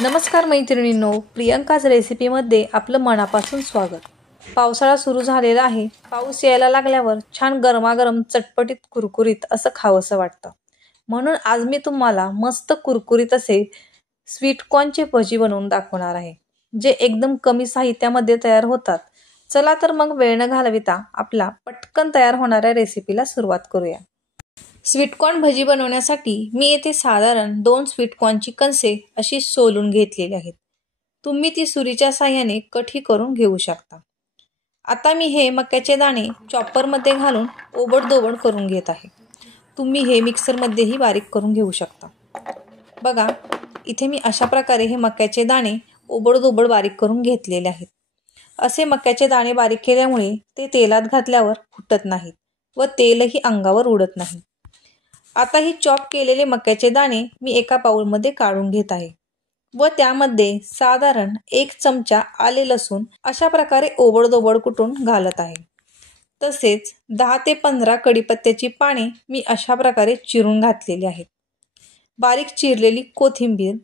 नमस्कार मैत्रिणींनो, प्रियंकाच रेसिपीमध्ये आपलं मनापासून स्वागत। पावसाळा सुरू झालेला आहे। पाऊस यायला लागल्यावर छान गरमागरम चटपटीत कुरकुरीत असं खावंसं वाटतं। म्हणून आज मी तुम्हाला मस्त कुरकुरीत असे स्वीट कॉर्नचे भजी बनवून दाखवणार आहे, जे एकदम कमी साहित्यामध्ये तयार होतात। चला तर मग वेळ न घालविता आपला पटकन तयार होणाऱ्या रेसिपीला सुरुवात करूया। स्वीट कॉर्न भजी बनवण्यासाठी मी येथे साधारण 2 स्वीट कॉर्नची कणसे अशी सोलून घेतलेली आहेत। तुम्ही ती सुरीच्या साहाय्याने कठी करून घेऊ शकता। आता मी हे मक्याचे दाणे चॉपर मध्ये घालून ओबडधोबड करून घेत आहे। तुम्ही हे मिक्सर मध्येही बारीक करून घेऊ शकता। बघा, इथे मी अशा प्रकारे हे मक्याचे दाणे ओबडधोबड बारीक करून घेतलेले आहेत। असे मक्याचे दाणे बारीक केल्यामुळे ते तेलात घातल्यावर फुटत नाहीत व तेलही अंगावर उडत नाही। आता ही चॉप केलेले मक्याचे दाणे मी एका बाउल मध्ये काढून घेत आहे व त्यामध्ये साधारण 1 चमचा आले लसूण अशा प्रकारे ओबडधोबड कुटून घालत आहे। तसेच 10 ते 15 कढीपत्त्याची पाने मी अशा प्रकारे चिरून घातलेली आहेत। बारीक चिरलेली कोथिंबीर,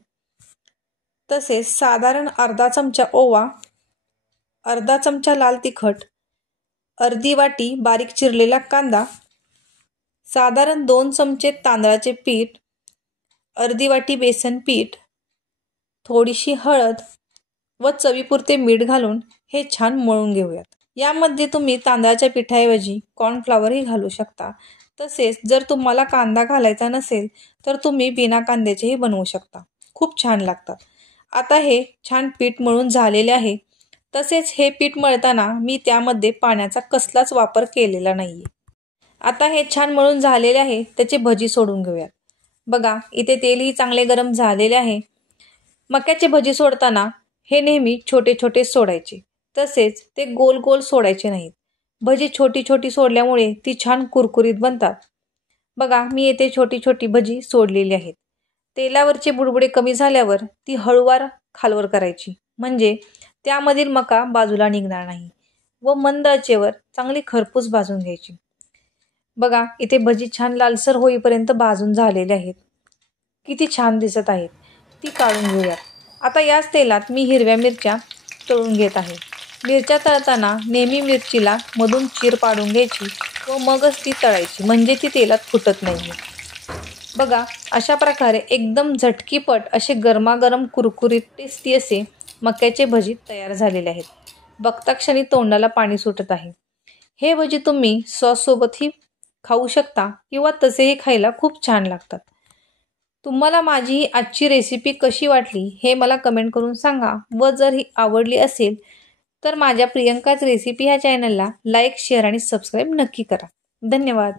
तसेच साधारण अर्धा चमचा ओवा, अर्धा चमचा लाल तिखट, अर्धी वाटी बारीक चिरलेला कांदा, साधारण 2 चमचे तांदळाचे पीठ, अर्धी वाटी बेसन पीठ, थोडीशी हळद व चवीपुरते मीठ घालून हे छान मळून घेऊयात। यामध्ये तुम्ही तांदळाच्या पिठाऐवजी कॉर्नफ्लॉवरही घालू शकता। तसेच जर तुम्हाला कांदा घालायचा नसेल तर तुम्ही बिना कांद्याचेही बनवू शकता, खूप छान लागतात। आता हे छान पीठ मळून झालेले आहे। तसेच हे पीठ मळताना मी त्यामध्ये पाण्याचा कसलाच वापर केलेला नाहीये। आता हे छान मळून झालेले आहे, त्याचे भजी सोडून घेऊयात। बघा, इथे तेलही चांगले गरम झालेले आहे। मक्याचे भजी सोडताना हे नेहमी छोटे छोटे सोडायचे, तसेच ते गोल गोल सोडायचे नाहीत। भजी छोटी छोटी सोडल्यामुळे ती छान कुरकुरीत बनतात। बघा, मी येथे छोटी छोटी भजी सोडलेली आहेत। तेलावरचे बुडबुडे कमी झाल्यावर ती हळूवार खालवर करायची, म्हणजे त्यामधील मका बाजूला निघणार नाही व मंद आचेवर चांगली खरपूस भाजून घ्यायची। बघा, इथे भजी छान लालसर होईपर्यंत भाजून झालेले आहेत। किती छान दिसत आहेत। ती काढून घेऊया। आता याच तेलात मी हिरव्या मिरच्या तळून घेत आहे। मिरच्या तळताना नेहमी मिरचीला मधून चीर पाडून घ्यायची व मगच ती तळायची, म्हणजे ती तेलात फुटत नाही। बघा, अशा प्रकारे एकदम झटकीपट असे गरमागरम कुरकुरीत टेस्टी असे मक्याचे भजी तयार झालेले आहेत। बघता क्षणी तोंडाला पाणी सुटत आहे। हे भजी तुम्ही सॉस सोबतही खाऊ शकता किंवा तसेही खायला खूप छान लागतात। तुम्हाला माझी ही आजची रेसिपी कशी वाटली हे मला कमेंट करून सांगा व जर ही आवडली असेल तर माझ्या प्रियंकाच रेसिपी ह्या चॅनलला लाईक, शेअर आणि सबस्क्राईब नक्की करा। धन्यवाद।